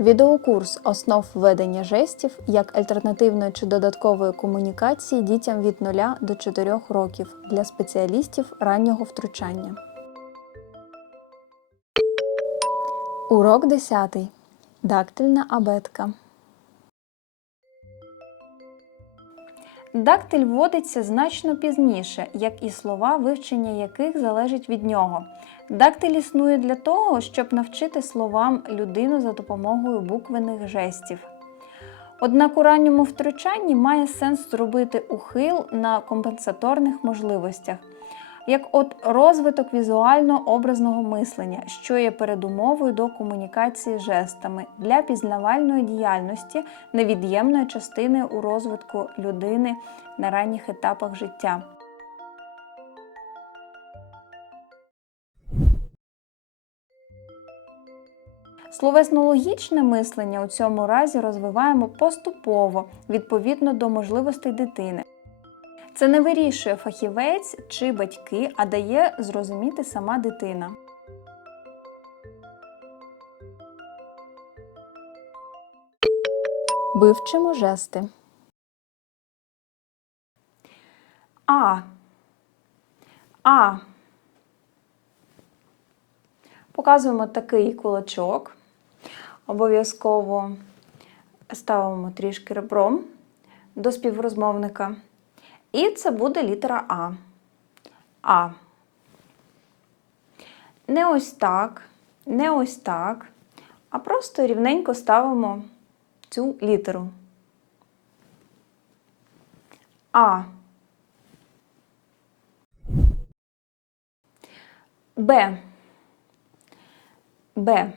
Відеокурс основ ведення жестів як альтернативної чи додаткової комунікації дітям від 0 до 4 років для спеціалістів раннього втручання. Урок 10. Дактильна абетка. Дактиль вводиться значно пізніше, як і слова, вивчення яких залежить від нього. Дактиль існує для того, щоб навчити словам людину за допомогою буквених жестів. Однак у ранньому втручанні має сенс зробити ухил на компенсаторних можливостях, як от розвиток візуально-образного мислення, що є передумовою до комунікації жестами для пізнавальної діяльності, невід'ємної частини у розвитку людини на ранніх етапах життя. Словесно-логічне мислення у цьому разі розвиваємо поступово відповідно до можливостей дитини. Це не вирішує фахівець чи батьки, а дає зрозуміти сама дитина. Вивчимо жести. А. А. Показуємо такий кулачок. Обов'язково ставимо трішки ребром до співрозмовника. І це буде літера А. А. Не ось так, не ось так, а просто рівненько ставимо цю літеру. А. Б. Б.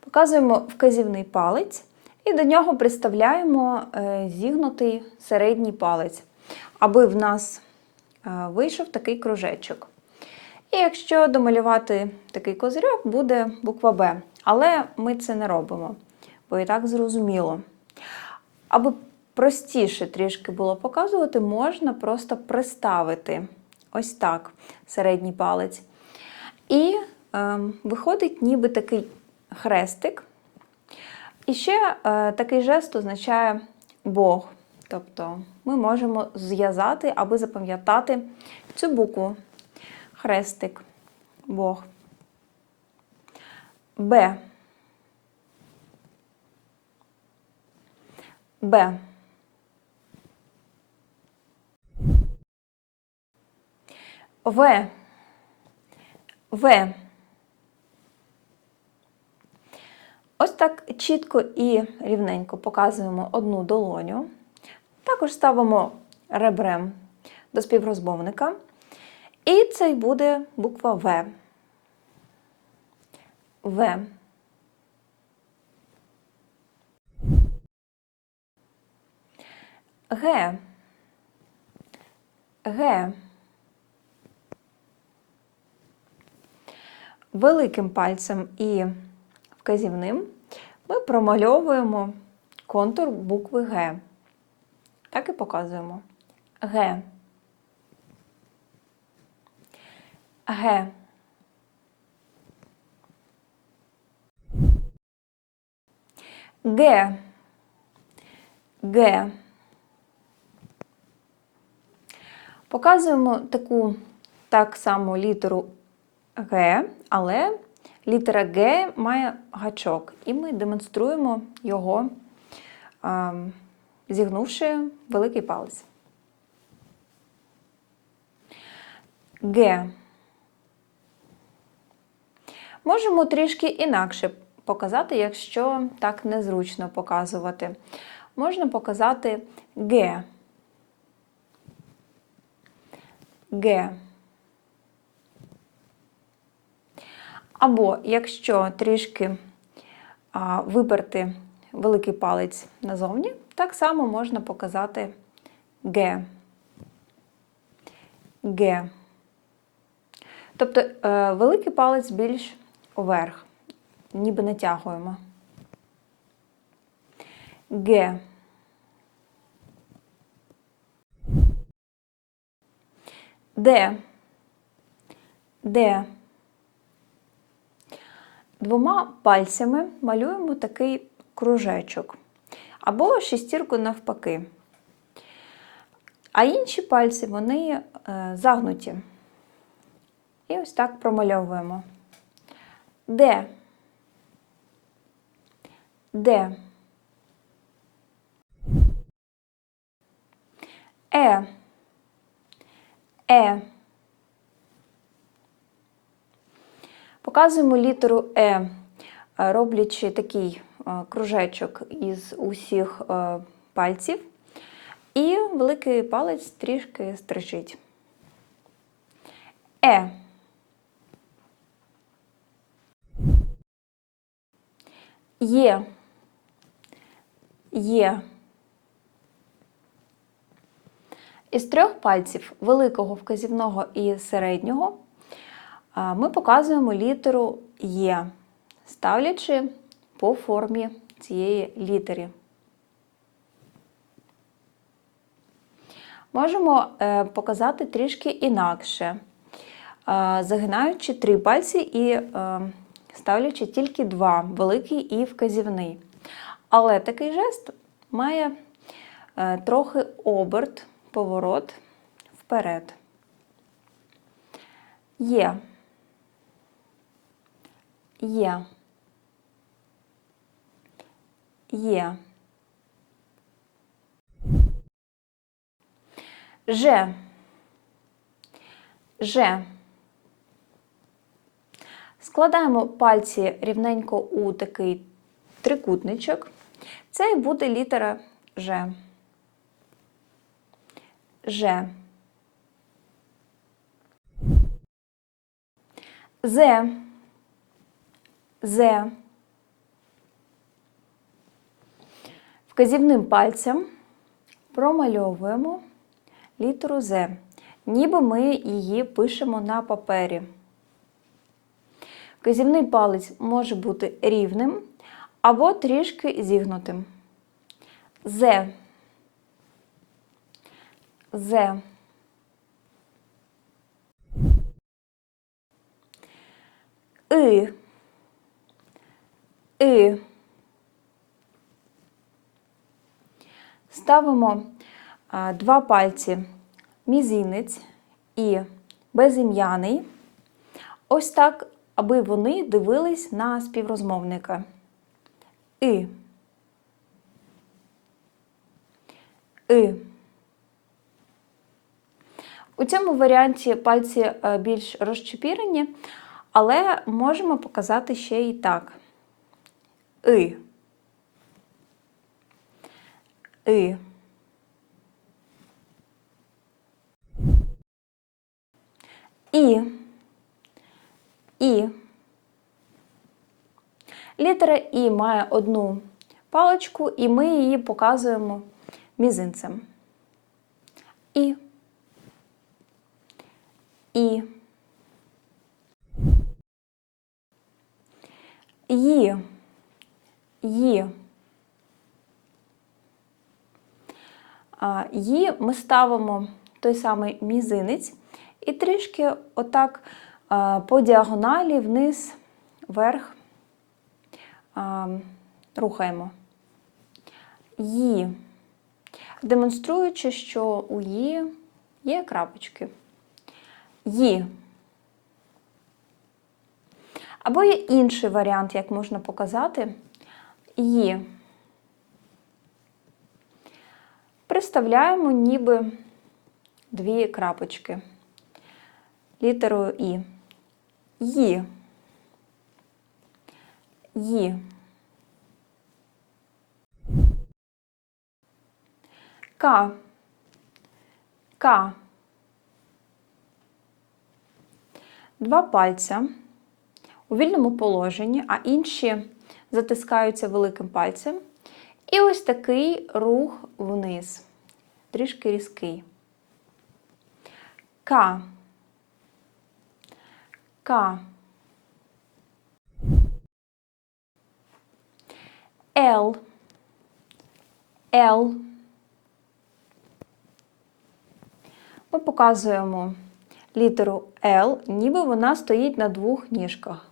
Показуємо вказівний палець і до нього приставляємо е, зігнутий середній палець, аби в нас е, вийшов такий кружечок. І якщо домалювати такий козирьок, буде буква Б. Але ми це не робимо, бо і так зрозуміло. Аби простіше трішки було показувати, можна просто приставити ось так середній палець. І е, виходить ніби такий хрестик. І ще е, такий жест означає Бог. Тобто ми можемо зв'язати, аби запам'ятати цю букву. Хрестик, Бог. Б. Б. В. В. Ось так чітко і рівненько показуємо одну долоню. Також ставимо ребрем до співрозмовника. І це буде буква В. В. Г. Г. Великим пальцем і вказівним ми промальовуємо контур букви Г. Так і показуємо. Г. Г. Г. Г. Показуємо таку так само літеру Г, але літера Г має гачок, і ми демонструємо його, е, зігнувши великий палець. Г. Можемо трішки інакше показати, якщо так незручно показувати. Можна показати Г. Г. Або якщо трішки а, виперти великий палець назовні, так само можна показати Г. Г. Тобто е, великий палець більш уверх, ніби натягуємо. Г. Д. Д. двома пальцями малюємо такий кружечок або шестірку навпаки. А інші пальці вони е, загнуті. І ось так промальовуємо. Де? Де? Е. Е. Показуємо літеру Е, е, роблячи такий е, кружечок із усіх е, пальців. І великий палець трішки стрижить. Е. Є. Є. Із трьох пальців великого вказівного і середнього ми показуємо літеру Є, ставлячи по формі цієї літери. Можемо е, показати трішки інакше, е, загинаючи три пальці і е, ставлячи тільки два великий і вказівний. Але такий жест має е, трохи оберт, поворот вперед. Є. Є. Є. Ж. Ж. Складаємо пальці рівненько у такий трикутничок. Це і буде літера Ж. Ж. З. З. Вказівним пальцем промальовуємо літеру З, ніби ми її пишемо на папері. Вказівний палець може бути рівним або трішки зігнутим. З. З. И. И. Ставимо два пальці мізинець і безім'яний. Ось так, аби вони дивились на співрозмовника. И. И. У цьому варіанті пальці е, більш розчепірені, але можемо показати ще і так. И. И. І. І. Літера І має одну паличку, і ми її показуємо мізинцем. І. І. Ї. Ї. Ї ми ставимо той самий мізинець і трішки отак по діагоналі вниз, вверх рухаємо. Ї. Демонструючи, що у Ї є крапочки. Ї. Або є інший варіант, як можна показати. Ї. Представляємо ніби дві крапочки літерою І. Ї. Ї. К. К. Два пальця у вільному положенні, а інші затискаються великим пальцем. І ось такий рух вниз, трішки різкий. К. К. Л. Л. Ми показуємо літеру L, ніби вона стоїть на двох ніжках.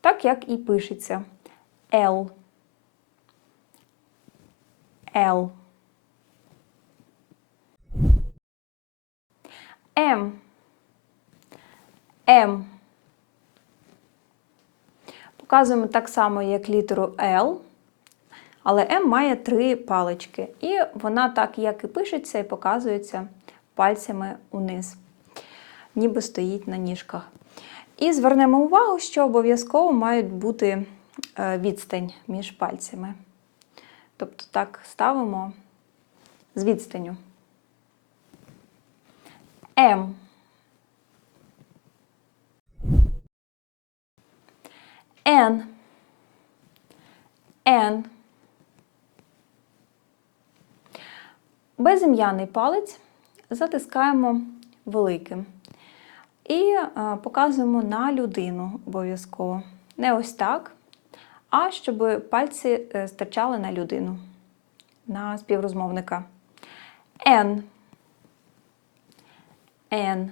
так як і пишеться L. L. М. М. Показуємо так само, як літеру L, але М має три палички. І вона так, як і пишеться, і показується пальцями униз, ніби стоїть на ніжках. І звернемо увагу, що обов'язково мають бути відстань між пальцями. Тобто так ставимо з відстанню. М. Н. Н. Безім'яний палець затискаємо великим. І а, показуємо на людину обов'язково. Не ось так, а щоб пальці е, стирчали на людину, на співрозмовника. Н. Н.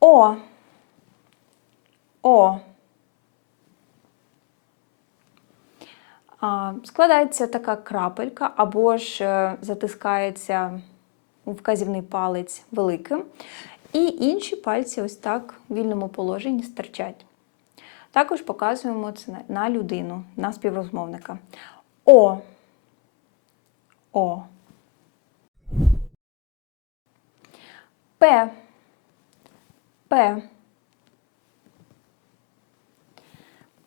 О. О. Складається така крапелька, або ж е, затискається вказівний палець великим. І інші пальці ось так в вільному положенні стирчать. Також показуємо це на- людину, на співрозмовника. О. О. П. П.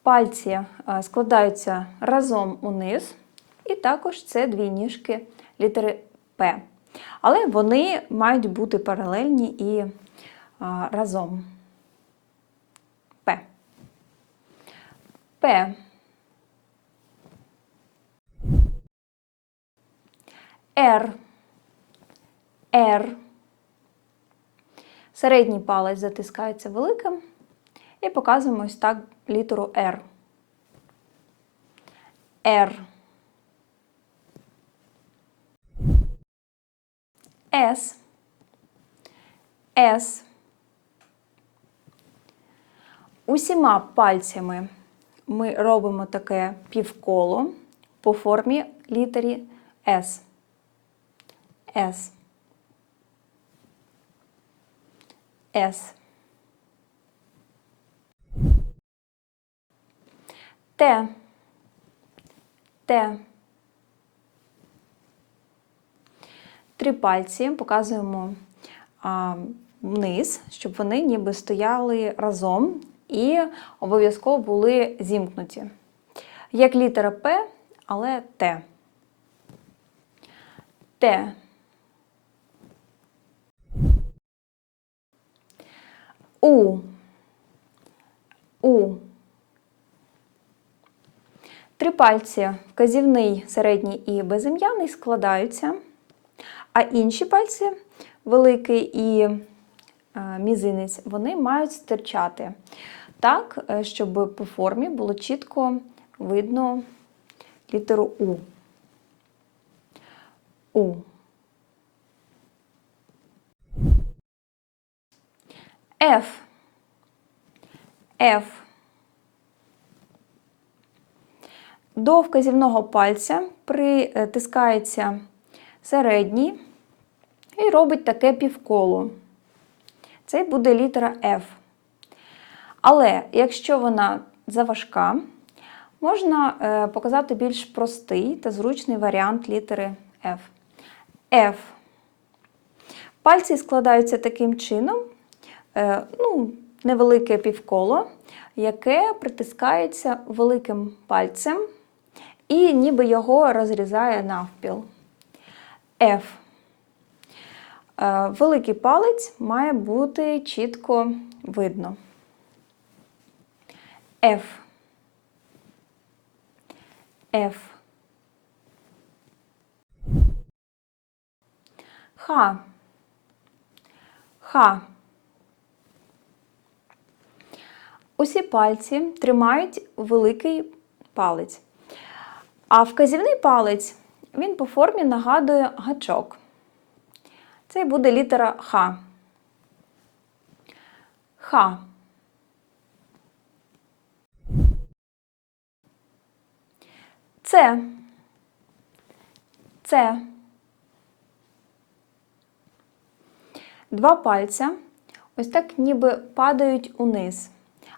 Пальці е, складаються разом униз, і також це дві ніжки літери П. Але вони мають бути паралельні і е, разом. П. П. Р. Р. Середній палець затискається великим. І показуємо ось так літеру R. R. S. S. Усіма пальцями ми робимо таке півколо по формі літері S. S. S. Т. Т. Три пальці показуємо вниз, щоб вони ніби стояли разом і обов'язково були зімкнуті. Як літера П, але Т. Т. У. У. Три пальці вказівний, середній і безім'яний складаються, а інші пальці, великий і е, мізинець, вони мають стирчати так, е, щоб по формі було чітко видно літеру У. У. Ф. Ф. До вказівного пальця притискається середній і робить таке півколо. Це буде літера F. Але якщо вона заважка, можна е, показати більш простий та зручний варіант літери F. F. Пальці складаються таким чином, е, ну, невелике півколо, яке притискається великим пальцем і ніби його розрізає навпіл. F. Е, Великий палець має бути чітко видно. F. F. Х. Х. Усі пальці тримають великий палець. А вказівний палець він по формі нагадує гачок. Це буде літера Х. Ха. Це. Це. Два пальця ось так ніби падають униз,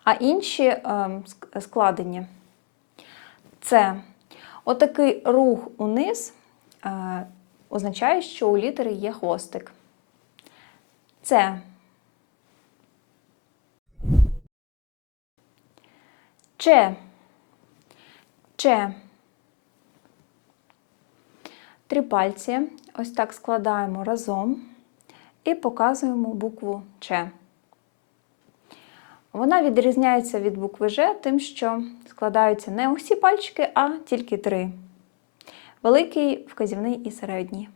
а інші е, ск- складені. Це отакий рух униз е, означає, що у літери є хвостик. Це. Че. Че. Три пальці ось так складаємо разом і показуємо букву Ч. Вона відрізняється від букви Ж тим, що складаються не усі пальчики, а тільки три: великий, вказівний і середній.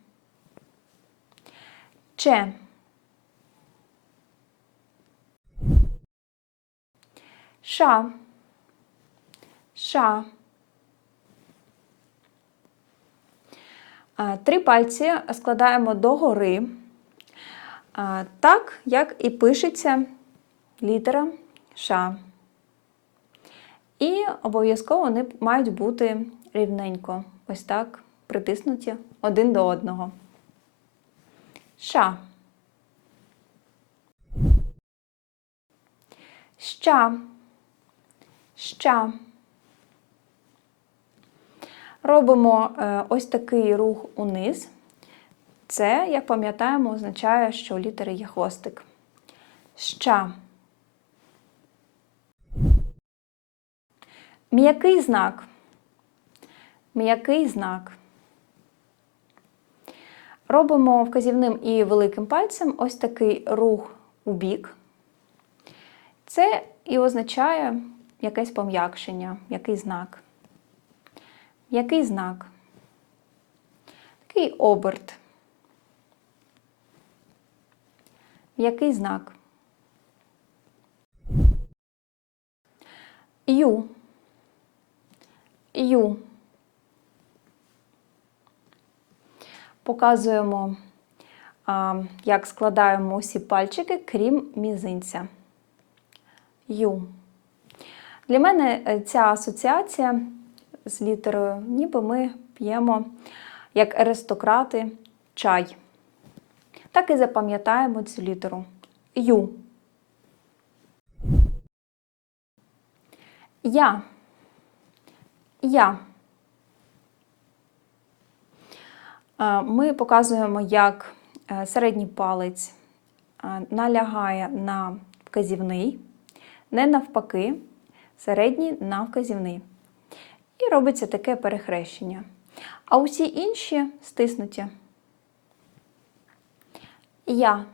Че. Ша. Ша. Три пальці складаємо догори, так, як і пишеться літера Ш. І обов'язково вони мають бути рівненько, ось так притиснуті один до одного. Ша. Ща. Ща. Робимо е, ось такий рух униз. Це, як пам'ятаємо, означає, що у літери є хвостик. Ща. М'який знак. М'який знак. Робимо вказівним і великим пальцем ось такий рух у бік. Це і означає якесь пом'якшення, який знак. Який знак? Такий оберт. Який знак? Ю. Ю. Показуємо, як складаємо усі пальчики, крім мізинця. Ю. Для мене е, ця асоціація з літерою, ніби ми п'ємо як аристократи чай. Так і запам'ятаємо цю літеру. Ю. Я. Я. Е, Ми показуємо, як е, середній палець е, налягає на вказівний, не навпаки, середній на вказівний. І робиться таке перехрещення. А усі інші стиснуті. Я.